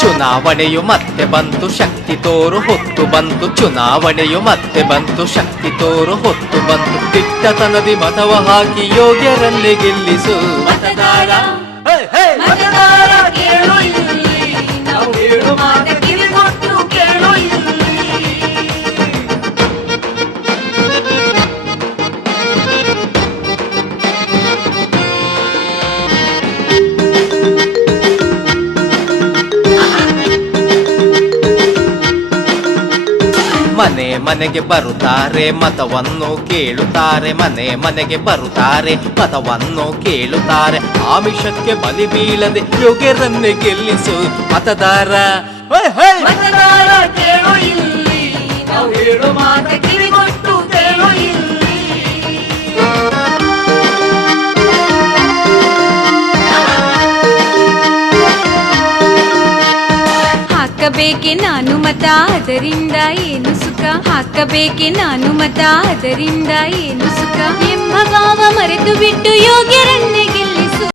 ಚುನಾವಣೆಯು ಮತ್ತೆ ಬಂತು ಶಕ್ತಿ ತೋರು ಹೊತ್ತು ಬಂತು. ಚುನಾವಣೆಯು ಮತ್ತೆ ಬಂತು ಶಕ್ತಿ ತೋರು ಹೊತ್ತು ಬಂತು. ದಿಟ್ಟತನದಿ ಮತವ ಹಾಕಿ ಯೋಗ್ಯರಲ್ಲಿ ಗೆಲ್ಲಿಸು. ಮತದಾರ ಮನೆ ಮನೆಗೆ ಬರುತ್ತಾರೆ, ಮತವನ್ನು ಕೇಳುತ್ತಾರೆ, ಮನೆ ಮನೆಗೆ ಬರುತ್ತಾರೆ, ಮತವನ್ನು ಕೇಳುತ್ತಾರೆ. ಆಮಿಷಕ್ಕೆ ಬಲಿ ಬೀಳದೆ ಯೋಗ್ಯರನ್ನೇ ಗೆಲ್ಲಿಸು. ಮತದಾರ ಕೇಳು ಇಲ್ಲಿ ಮಾತ ಕಿವಿಗೊಟ್ಟು ಕೇಳು ಹಾಕಬೇಕೆ ನಾನು ಮತ, ಅದರಿಂದ ಏನು ಸುಖ? ಹಾಕಬೇಕೆ ನಾನು ಮತ, ಅದರಿಂದ ಏನು ಸುಖ? ಎಂಬ ಭಾವ ಮರೆತು ಬಿಟ್ಟು ಯೋಗ್ಯರನ್ನೇ